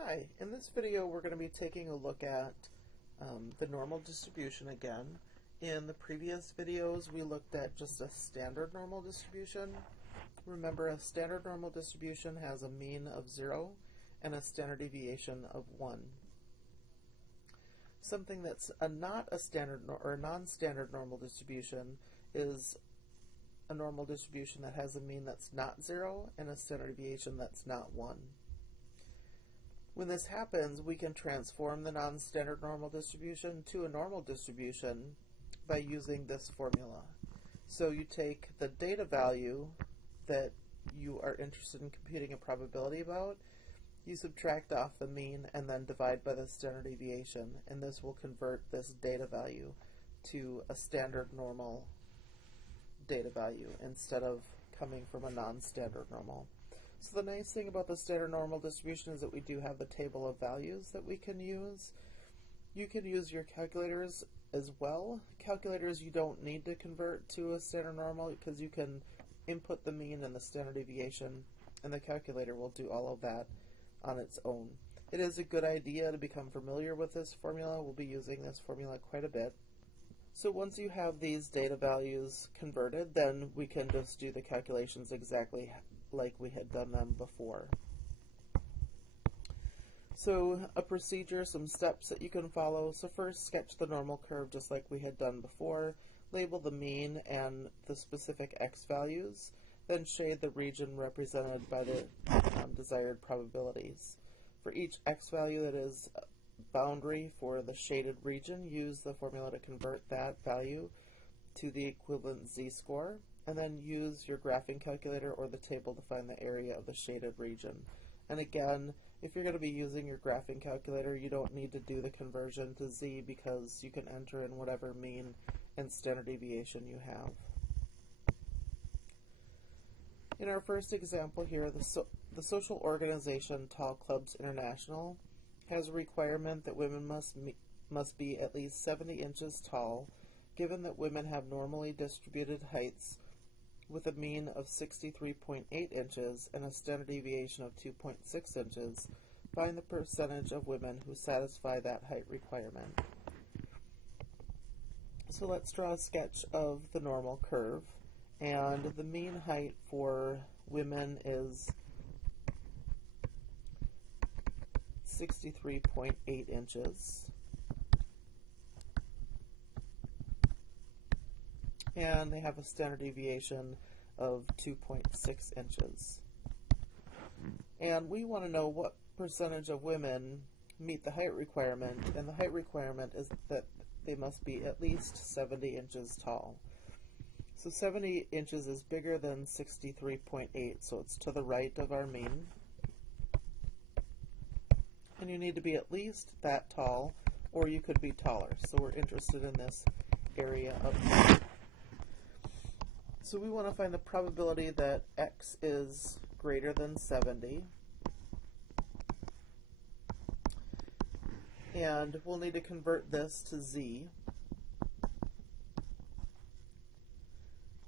Hi, in this video we're going to be taking a look at the normal distribution again. In the previous videos we looked at just a standard normal distribution. Remember, a standard normal distribution has a mean of 0 and a standard deviation of 1. Something that's not a standard or a non-standard normal distribution is a normal distribution that has a mean that's not 0 and a standard deviation that's not 1. When this happens, we can transform the non-standard normal distribution to a normal distribution by using this formula. So you take the data value that you are interested in computing a probability about, you subtract off the mean, and then divide by the standard deviation, and this will convert this data value to a standard normal data value instead of coming from a non-standard normal. So the nice thing about the standard normal distribution is that we do have the table of values that we can use. You can use your calculators as well. Calculators you don't need to convert to a standard normal because you can input the mean and the standard deviation, and the calculator will do all of that on its own. It is a good idea to become familiar with this formula. We'll be using this formula quite a bit. So once you have these data values converted, then we can just do the calculations exactly like we had done them before. So a procedure, some steps that you can follow. So first, sketch the normal curve just like we had done before. Label the mean and the specific x values. Then shade the region represented by the desired probabilities. For each x value that is boundary for the shaded region, use the formula to convert that value to the equivalent z-score, and then use your graphing calculator or the table to find the area of the shaded region. And again, if you're going to be using your graphing calculator, you don't need to do the conversion to z because you can enter in whatever mean and standard deviation you have. In our first example here, the social organization Tall Clubs International has a requirement that women must be at least 70 inches tall. Given that women have normally distributed heights with a mean of 63.8 inches and a standard deviation of 2.6 inches, find the percentage of women who satisfy that height requirement. So let's draw a sketch of the normal curve, and the mean height for women is 63.8 inches. And they have a standard deviation of 2.6 inches. And we want to know what percentage of women meet the height requirement, and the height requirement is that they must be at least 70 inches tall. So 70 inches is bigger than 63.8, so it's to the right of our mean. And you need to be at least that tall, or you could be taller. So we're interested in this area up here. So we want to find the probability that x is greater than 70. And we'll need to convert this to z.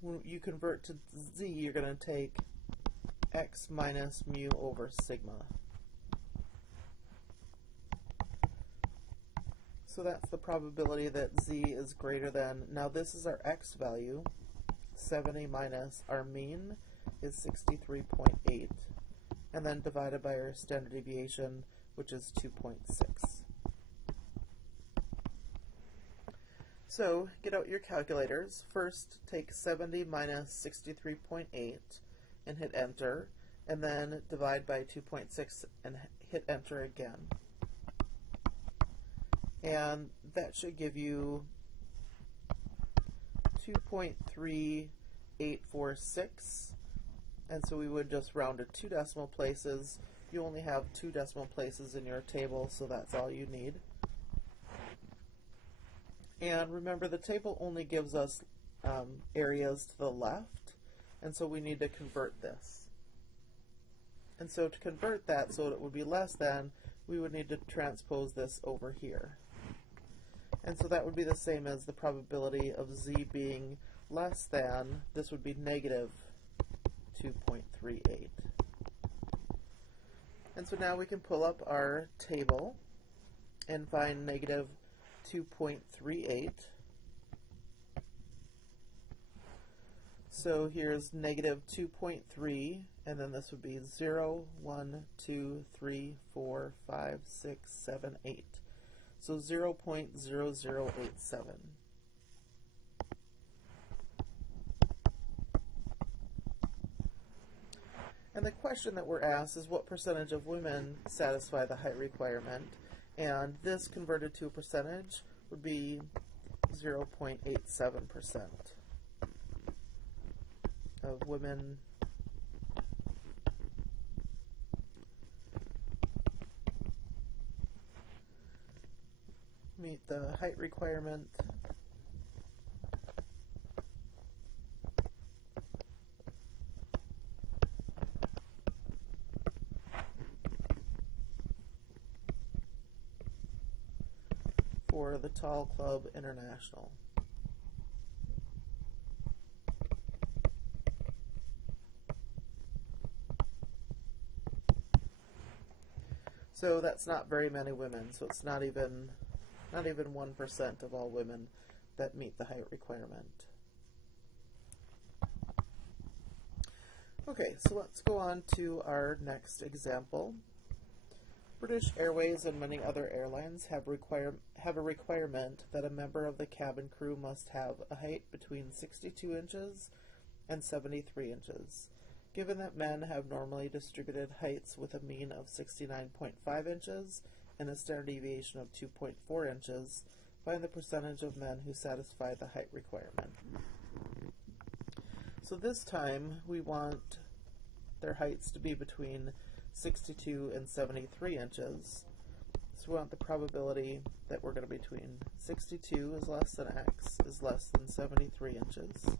When you convert to z, you're going to take x minus mu over sigma. So that's the probability that z is greater than, now this is our x value, 70 minus our mean is 63.8, and then divided by our standard deviation, which is 2.6. So get out your calculators. First, take 70 minus 63.8 and hit enter, and then divide by 2.6 and hit enter again. And that should give you 2.3846, and so we would just round to 2 decimal places. You only have 2 decimal places in your table, so that's all you need. And remember, the table only gives us areas to the left, and so we need to convert this. And so to convert that so that it would be less than, we would need to transpose this over here. And so that would be the same as the probability of z being less than, this would be negative 2.38. And so now we can pull up our table and find negative 2.38. So here's negative 2.3, and then this would be 0, 1, 2, 3, 4, 5, 6, 7, 8. So 0.0087. And the question that we're asked is what percentage of women satisfy the height requirement? And this converted to a percentage would be 0.87% of women meet the height requirement for the Tall Club International. So that's not very many women, so it's not even 1% of all women that meet the height requirement. Okay, so let's go on to our next example. British Airways and many other airlines have a requirement that a member of the cabin crew must have a height between 62 inches and 73 inches. Given that men have normally distributed heights with a mean of 69.5 inches and a standard deviation of 2.4 inches, find the percentage of men who satisfy the height requirement. So this time we want their heights to be between 62 and 73 inches. So we want the probability that we're going to be between 62 is less than x is less than 73 inches.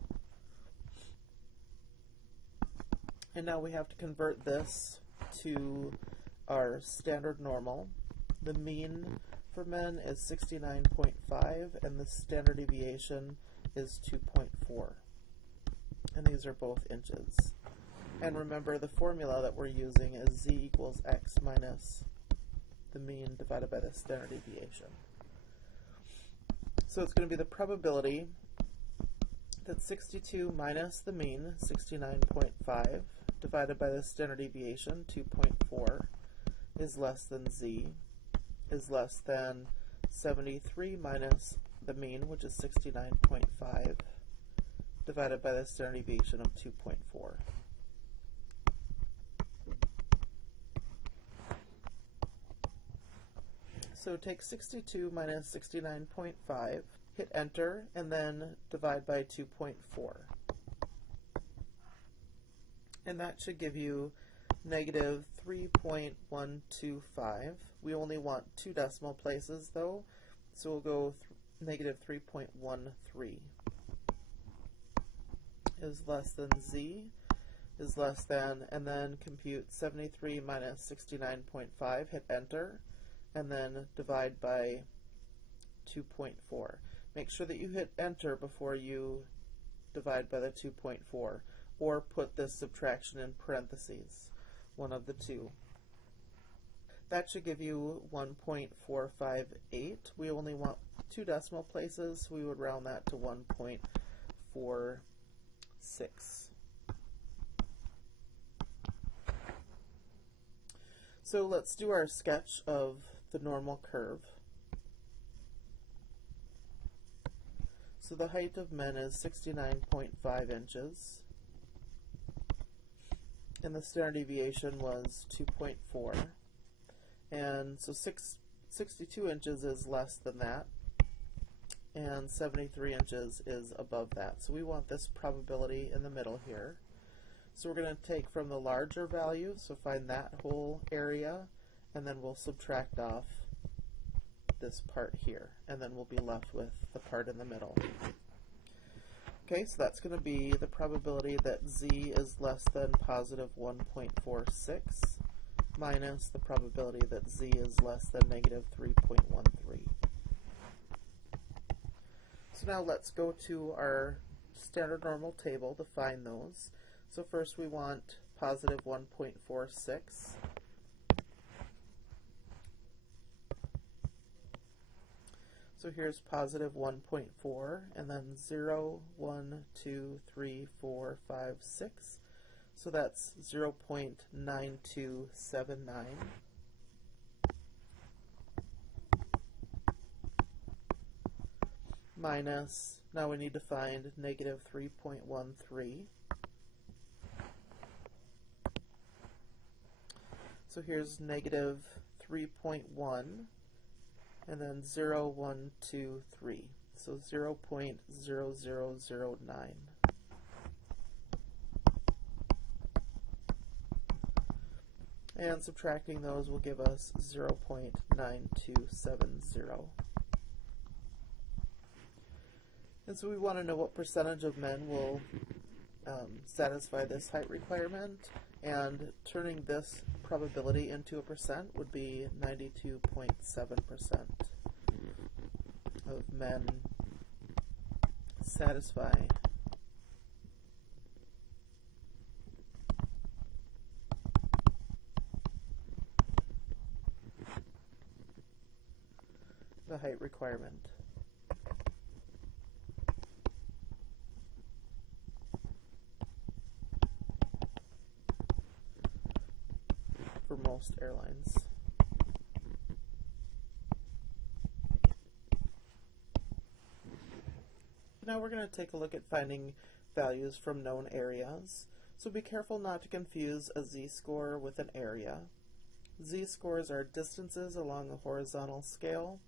And now we have to convert this to our standard normal. The mean for men is 69.5 and the standard deviation is 2.4. And these are both inches. And remember the formula that we're using is z equals x minus the mean divided by the standard deviation. So it's going to be the probability that 62 minus the mean, 69.5, divided by the standard deviation, 2.4, is less than z, is less than 73 minus the mean, which is 69.5, divided by the standard deviation of 2.4. So take 62 minus 69.5, hit enter, and then divide by 2.4. And that should give you negative 3.125. We only want two decimal places though, so we'll go negative 3.13 is less than z is less than, and then compute 73 minus 69.5, hit enter, and then divide by 2.4. Make sure that you hit enter before you divide by the 2.4, or put this subtraction in parentheses, one of the two. That should give you 1.458. We only want two decimal places, so we would round that to 1.46. So let's do our sketch of the normal curve. So the height of men is 69.5 inches, and the standard deviation was 2.4, and so 62 inches is less than that, and 73 inches is above that. So we want this probability in the middle here. So we're going to take from the larger value, so find that whole area, and then we'll subtract off this part here, and then we'll be left with the part in the middle. Okay, so that's going to be the probability that z is less than positive 1.46 minus the probability that z is less than negative 3.13. So now let's go to our standard normal table to find those. So first we want positive 1.46, So here's positive 1.4, and then 0, 1, 2, 3, 4, 5, 6. So that's 0.9279. Minus, now we need to find negative 3.13. So here's negative 3.1, and then 0, 1, 2, 3. So 0.0009. And subtracting those will give us 0.9270. And so we want to know what percentage of men will satisfy this height requirement, and turning this probability into a percent would be 92.7% of men satisfy the height requirement. For most airlines. Now we're going to take a look at finding values from known areas. So be careful not to confuse a z-score with an area. Z-scores are distances along a horizontal scale,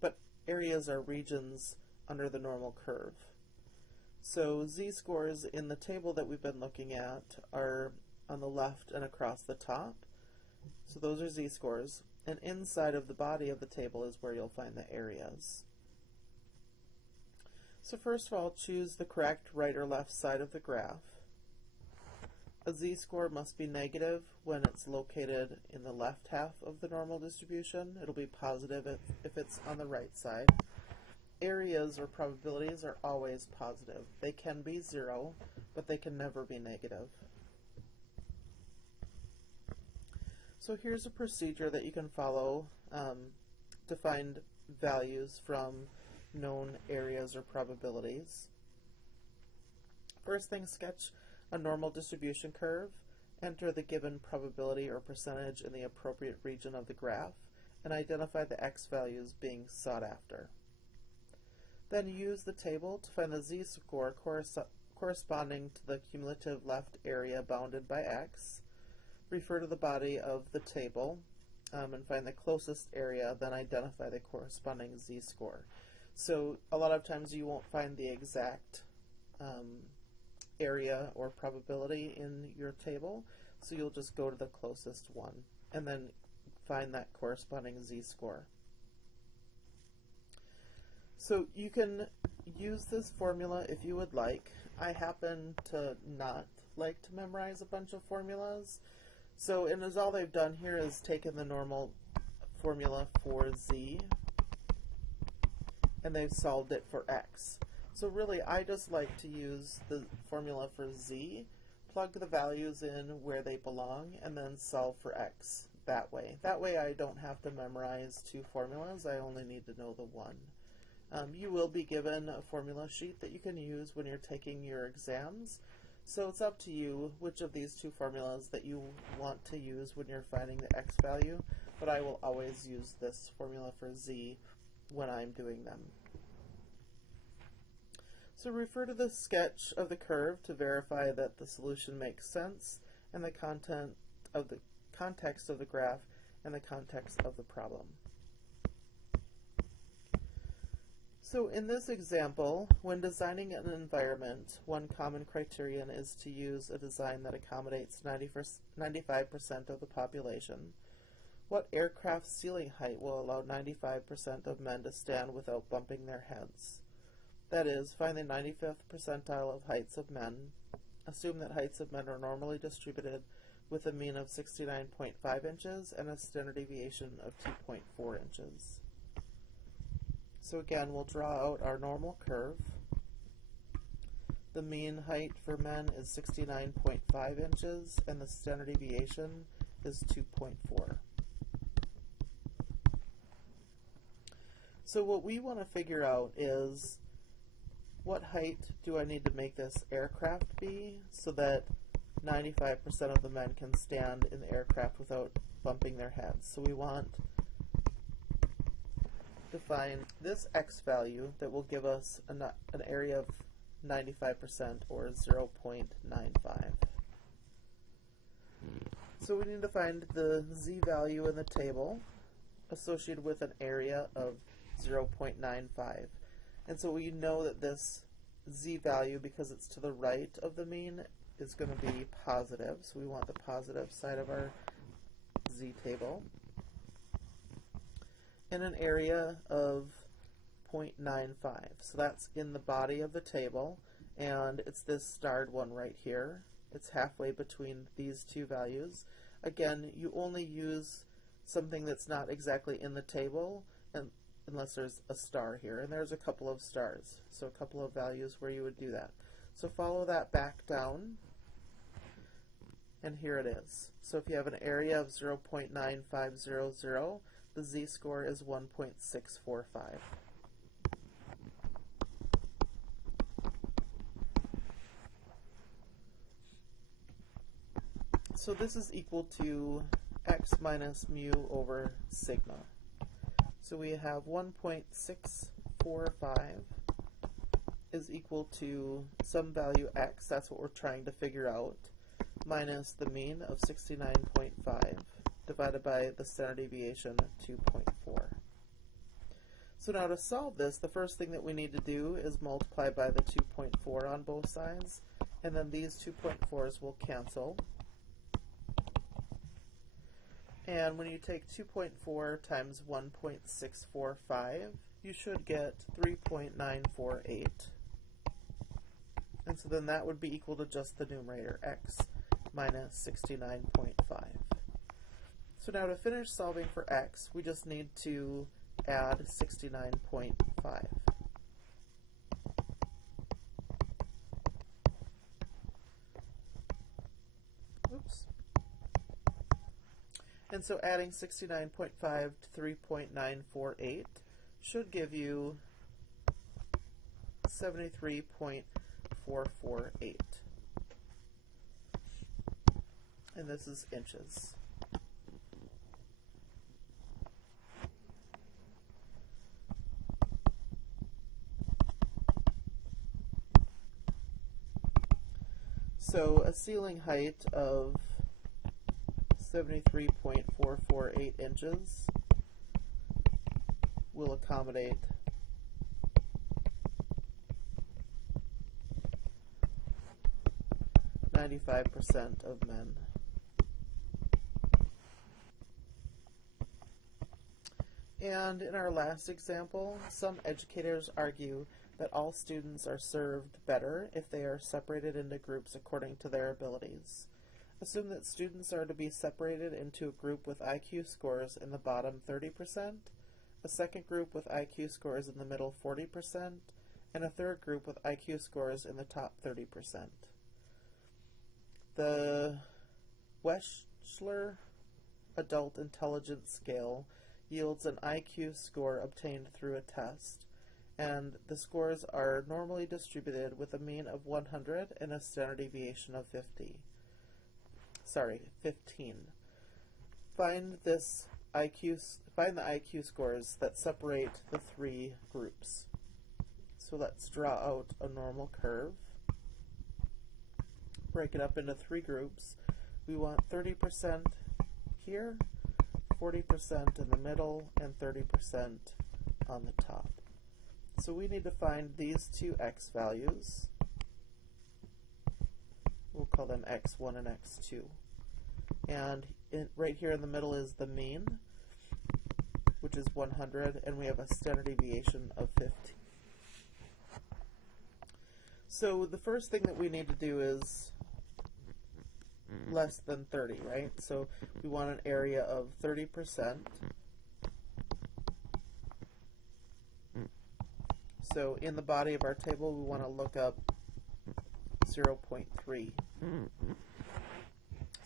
but areas are regions under the normal curve. So z-scores in the table that we've been looking at are on the left and across the top. So those are z-scores, and inside of the body of the table is where you'll find the areas. So first of all, choose the correct right or left side of the graph. A z-score must be negative when it's located in the left half of the normal distribution. It'll be positive if it's on the right side. Areas or probabilities are always positive. They can be 0, but they can never be negative. So here's a procedure that you can follow to find values from known areas or probabilities. First thing, sketch a normal distribution curve, enter the given probability or percentage in the appropriate region of the graph, and identify the x values being sought after. Then use the table to find the z-score corresponding to the cumulative left area bounded by x. Refer to the body of the table and find the closest area, then identify the corresponding z-score. So a lot of times you won't find the exact area or probability in your table, so you'll just go to the closest one and then find that corresponding z-score. So you can use this formula if you would like. I happen to not like to memorize a bunch of formulas. So, and as all they've done here is taken the normal formula for z, and they've solved it for x. So really, I just like to use the formula for z, plug the values in where they belong, and then solve for x that way. That way I don't have to memorize 2 formulas, I only need to know the one. You will be given a formula sheet that you can use when you're taking your exams. So it's up to you which of these 2 formulas that you want to use when you're finding the x value, but I will always use this formula for z when I'm doing them. So refer to the sketch of the curve to verify that the solution makes sense and the context of the graph and the context of the problem. So in this example, when designing an environment, one common criterion is to use a design that accommodates 95% of the population. What aircraft ceiling height will allow 95% of men to stand without bumping their heads? That is, find the 95th percentile of heights of men. Assume that heights of men are normally distributed with a mean of 69.5 inches and a standard deviation of 2.4 inches. So again, we'll draw out our normal curve. The mean height for men is 69.5 inches, and the standard deviation is 2.4. So what we want to figure out is, what height do I need to make this aircraft be so that 95% of the men can stand in the aircraft without bumping their heads? So we want to find this x value that will give us an area of 95%, or 0.95. So we need to find the z value in the table associated with an area of 0.95. And so we know that this z value, because it's to the right of the mean, is going to be positive. So we want the positive side of our z table. And an area of 0.95. So that's in the body of the table, and it's this starred one right here. It's halfway between these two values. Again, you only use something that's not exactly in the table unless there's a star here, and there's a couple of stars, so a couple of values where you would do that. So follow that back down, and here it is. So if you have an area of 0.9500, the z-score is 1.645. So this is equal to x minus mu over sigma. So we have 1.645 is equal to some value x, that's what we're trying to figure out, minus the mean of 69.5 divided by the standard deviation of 2.4. So now to solve this, the first thing that we need to do is multiply by the 2.4 on both sides, and then these 2.4s will cancel. And when you take 2.4 times 1.645, you should get 3.948. And so then that would be equal to just the numerator, x minus 69.5. So now to finish solving for x, we just need to add 69.5. Oops. And so adding 69.5 to 3.948 should give you 73.448. And this is inches. So a ceiling height of 73.448 inches will accommodate 95% of men. And in our last example, some educators argue that all students are served better if they are separated into groups according to their abilities. Assume that students are to be separated into a group with IQ scores in the bottom 30%, a second group with IQ scores in the middle 40%, and a third group with IQ scores in the top 30%. The Wechsler Adult Intelligence Scale yields an IQ score obtained through a test, and the scores are normally distributed with a mean of 100 and a standard deviation of 15. Find the IQ scores that separate the three groups. So let's draw out a normal curve. Break it up into three groups. We want 30% here, 40% in the middle, and 30% on the top. So we need to find these two x values. We'll call them x1 and x2. And right here in the middle is the mean, which is 100, and we have a standard deviation of 15. So the first thing that we need to do is less than 30, right? So we want an area of 30%. So in the body of our table, we want to look up 0.3.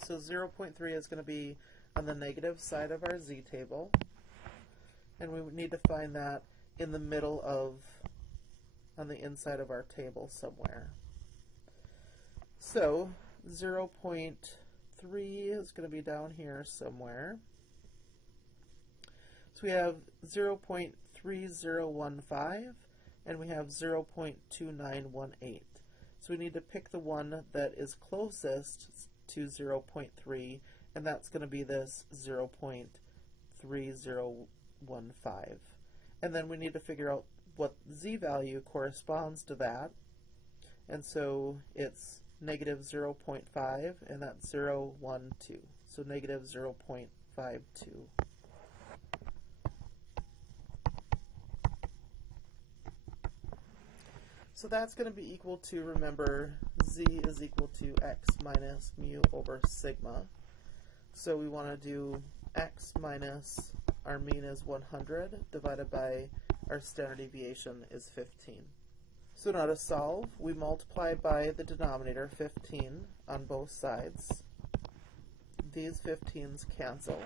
So 0.3 is going to be on the negative side of our z table, and we need to find that in the middle of, on the inside of our table somewhere. So 0.3 is going to be down here somewhere. So we have 0.3015 and we have 0.2918. So we need to pick the one that is closest to 0.3, and that's going to be this 0.3015. And then we need to figure out what z value corresponds to that. And so it's negative 0.5, and that's 0.12. So negative 0.52. So that's going to be equal to, remember, z is equal to x minus mu over sigma. So we want to do x minus, our mean is 100, divided by our standard deviation is 15. So now to solve, we multiply by the denominator, 15, on both sides. These 15s cancel.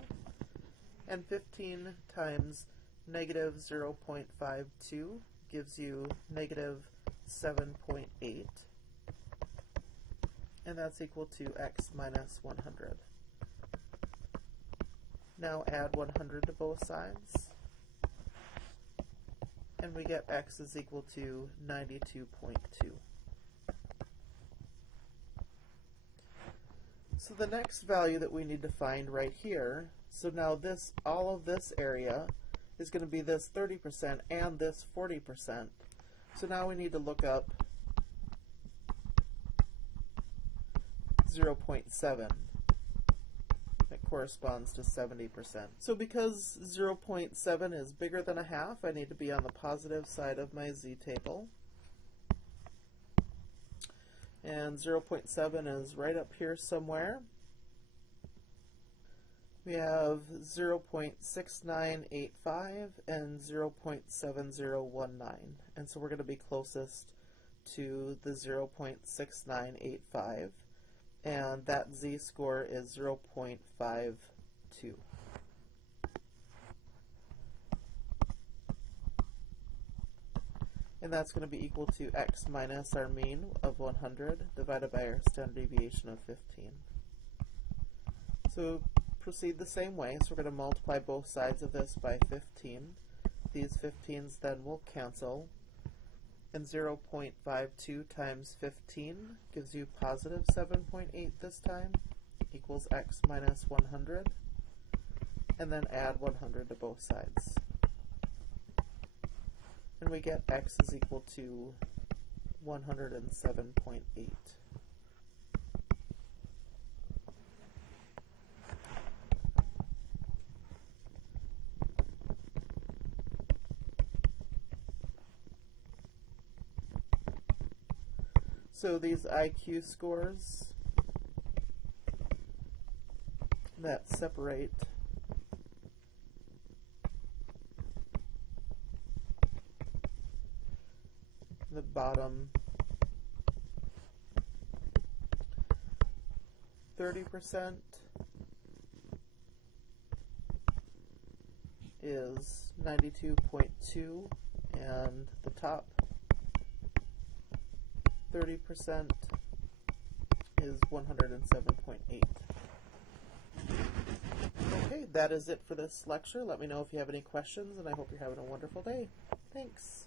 And 15 times negative 0.52 gives you negative 7.8. And that's equal to x minus 100. Now add 100 to both sides. And we get x is equal to 92.2. So the next value that we need to find right here, so now this, all of this area is going to be this 30% and this 40%. So now we need to look up 0.7. That corresponds to 70%. So because 0.7 is bigger than a half, I need to be on the positive side of my z table. And 0.7 is right up here somewhere. We have 0.6985 and 0.7019. And so we're going to be closest to the 0.6985. And that z-score is 0.52. And that's going to be equal to x minus our mean of 100 divided by our standard deviation of 15. So proceed the same way. So we're going to multiply both sides of this by 15. These 15s then will cancel. And 0.52 times 15 gives you positive 7.8 this time, equals x minus 100. And then add 100 to both sides. And we get x is equal to 107.8. So these IQ scores that separate the bottom 30% is 92.2, and the top 30% is 107.8. Okay, that is it for this lecture. Let me know if you have any questions, and I hope you're having a wonderful day. Thanks.